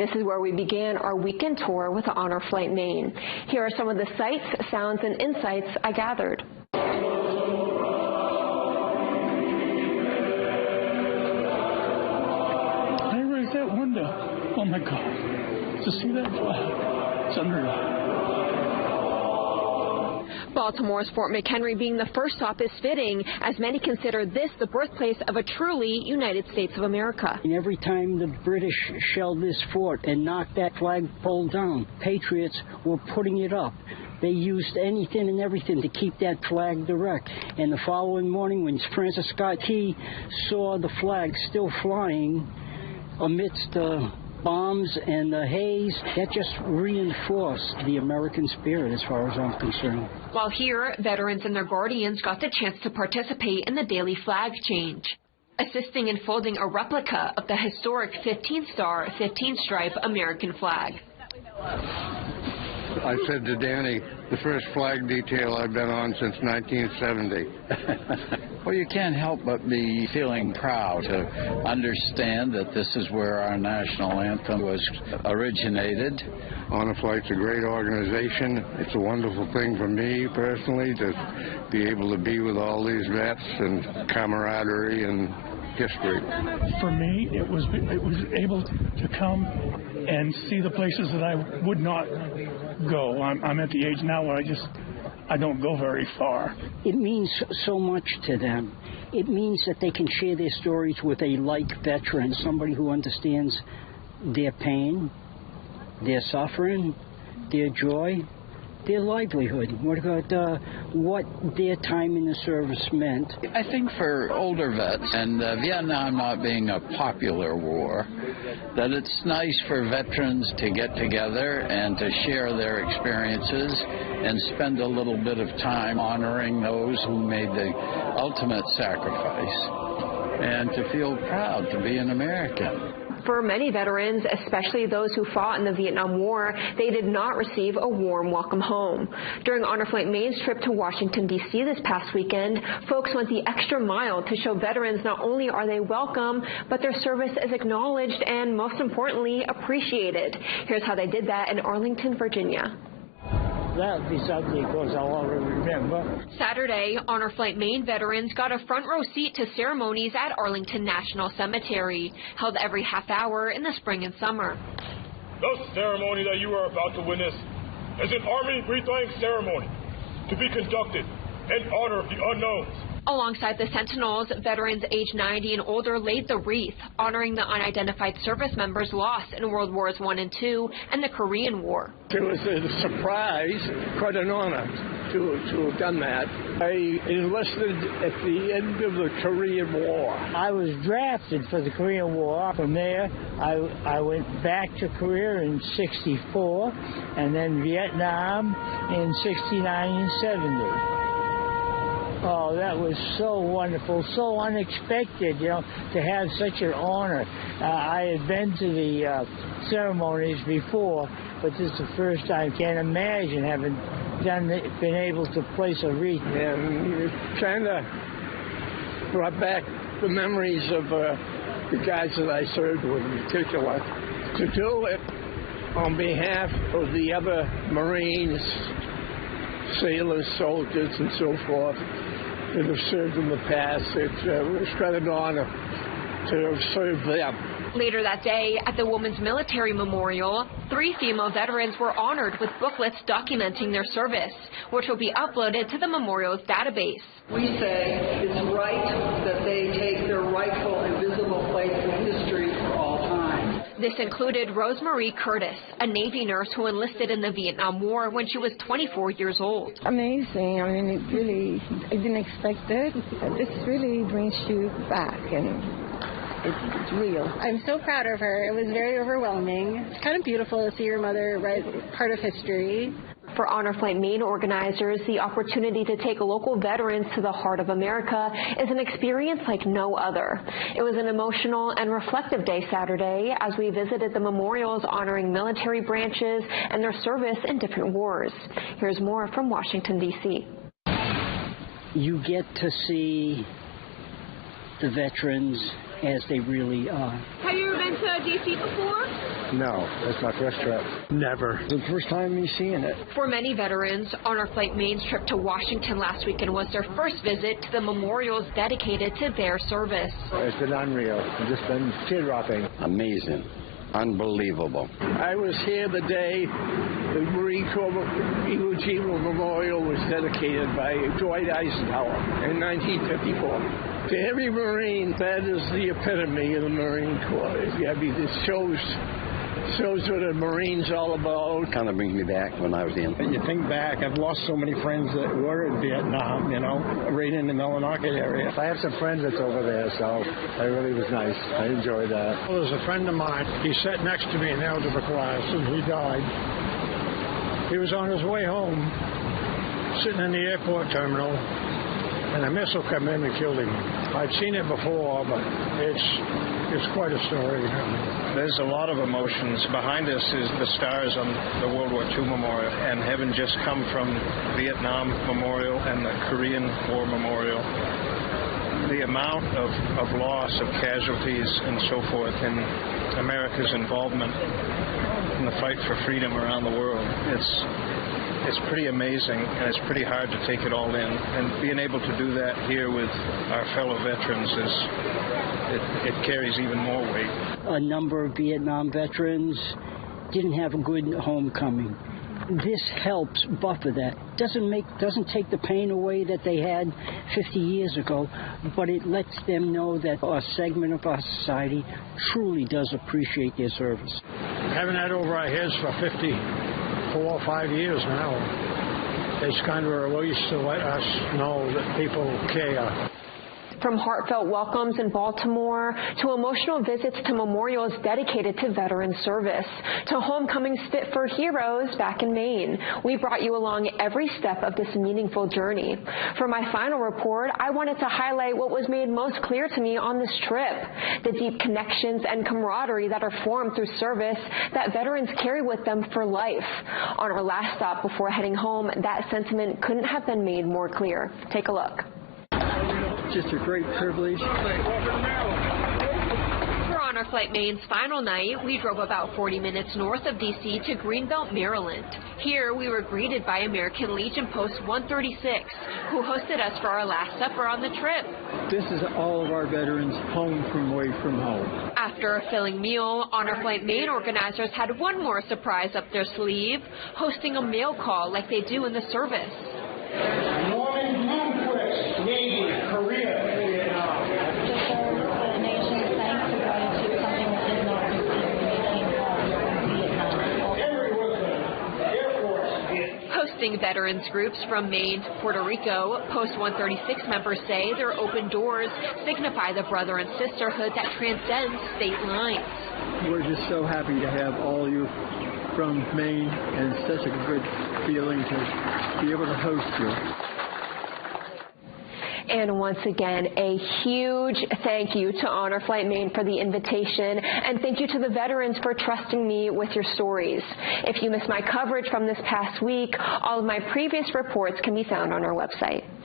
This is where we began our weekend tour with Honor Flight Maine. Here are some of the sights, sounds, and insights I gathered. That window. Oh my God. To see that flag. It's unreal. Baltimore's Fort McHenry being the first stop is fitting, as many consider this the birthplace of a truly United States of America. And every time the British shelled this fort and knocked that flagpole down, patriots were putting it up. They used anything and everything to keep that flag direct. And the following morning, when Francis Scott Key saw the flag still flying amidst the bombs and the haze, that just reinforced the American spirit as far as I'm concerned. While here, veterans and their guardians got the chance to participate in the daily flag change, assisting in folding a replica of the historic 15-star, 15-stripe American flag. I said to Danny, the first flag detail I've been on since 1970. Well, you can't help but be feeling proud to understand that this is where our national anthem was originated. Honor Flight's a great organization. It's a wonderful thing for me personally to be able to be with all these vets and camaraderie and history. For me, it was able to come and see the places that I would not go. I'm at the age now where I don't go very far. It means so much to them. It means that they can share their stories with a like veteran, somebody who understands their pain, their suffering, their joy, their livelihood, what their time in the service meant. I think for older vets, and Vietnam not being a popular war, that it's nice for veterans to get together and to share their experiences and spend a little bit of time honoring those who made the ultimate sacrifice, and to feel proud to be an American. For many veterans, especially those who fought in the Vietnam War, they did not receive a warm welcome home. During Honor Flight Maine's trip to Washington, D.C. this past weekend, folks went the extra mile to show veterans not only are they welcome, but their service is acknowledged and, most importantly, appreciated. Here's how they did that in Arlington, Virginia. That'll be something, of course, I'll always remember. Saturday, Honor Flight Maine veterans got a front row seat to ceremonies at Arlington National Cemetery, held every half hour in the spring and summer. The ceremony that you are about to witness is an Army wreath-laying ceremony to be conducted in honor of the unknowns. Alongside the Sentinels, veterans age 90 and older laid the wreath, honoring the unidentified service members lost in World Wars I and II and the Korean War. It was a surprise, quite an honor to have done that. I enlisted at the end of the Korean War. I was drafted for the Korean War. From there, I went back to Korea in '64, and then Vietnam in '69 and '70. Oh, that was so wonderful, so unexpected, to have such an honor. I had been to the ceremonies before, but this is the first time. Can't imagine having been able to place a wreath. And it kind of brought back the memories of the guys that I served with in particular. To do it on behalf of the other Marines, sailors, soldiers, and so forth, that have served in the past. It was quite an honor to have served them. Later that day, at the Women's Military Memorial, 3 female veterans were honored with booklets documenting their service, which will be uploaded to the memorial's database. We say it's right that they take their rightful and visible place in history for all time. This included Rosemarie Curtis, a Navy nurse who enlisted in the Vietnam War when she was 24 years old. Amazing. I mean, I didn't expect it. This really brings you back, and it's real. I'm so proud of her. It was very overwhelming. It's kind of beautiful to see your mother write part of history. For Honor Flight Maine organizers, the opportunity to take local veterans to the heart of America is an experience like no other. It was an emotional and reflective day Saturday as we visited the memorials honoring military branches and their service in different wars. Here's more from Washington, D.C. You get to see the veterans as they really are. Have you ever been to D.C. before? No, that's my first trip. Never. The first time me seeing it. For many veterans, Honor Flight Maine's trip to Washington last weekend was their first visit to the memorials dedicated to their service. It's been unreal. It's just been tear-dropping. Amazing. Unbelievable. I was here the day the Marine Corps Iwo Jima Memorial was dedicated by Dwight Eisenhower in 1954. To every Marine, that is the epitome of the Marine Corps. I mean, it shows what a Marine's all about. Kind of brings me back when I was in. You think back, I've lost so many friends that were in Vietnam, right in the Millinocket area. I have some friends that's over there, so it really was nice. I enjoyed that. Well, there's a friend of mine. He sat next to me in algebra class, and he died. He was on his way home, sitting in the airport terminal, and a missile came in and killed him. I'd seen it before, but it's quite a story. There's a lot of emotions. Behind us is the stars on the World War II Memorial, and having just come from Vietnam Memorial and the Korean War Memorial, the amount of loss, of casualties and so forth, and America's involvement in the fight for freedom around the world, it's pretty amazing, and it's pretty hard to take it all in. And being able to do that here with our fellow veterans it carries even more weight. A number of Vietnam veterans didn't have a good homecoming. This helps buffer that. Doesn't take the pain away that they had 50 years ago, but it lets them know that a segment of our society truly does appreciate their service. Having that over our heads for 54 or 5 years now, it's kind of a release to let us know that people care. From heartfelt welcomes in Baltimore to emotional visits to memorials dedicated to veteran service to homecomings fit for heroes back in Maine, we brought you along every step of this meaningful journey. For my final report, I wanted to highlight what was made most clear to me on this trip, the deep connections and camaraderie that are formed through service that veterans carry with them for life. On our last stop before heading home, that sentiment couldn't have been made more clear. Take a look. Just a great privilege. For Honor Flight Maine's final night, we drove about 40 minutes north of D.C. to Greenbelt, Maryland. Here, we were greeted by American Legion Post 136, who hosted us for our last supper on the trip. This is all of our veterans home from away from home. After a filling meal, Honor Flight Maine organizers had one more surprise up their sleeve, hosting a mail call like they do in the service. Norman Bloomquist, Navy, Korea, Vietnam. Hosting veterans groups from Maine to Puerto Rico, Post 136 members say their open doors signify the brother and sisterhood that transcends state lines. We're just so happy to have all you from Maine, and it's such a good feeling to be able to host you. And once again, a huge thank you to Honor Flight Maine for the invitation, and thank you to the veterans for trusting me with your stories. If you missed my coverage from this past week, all of my previous reports can be found on our website.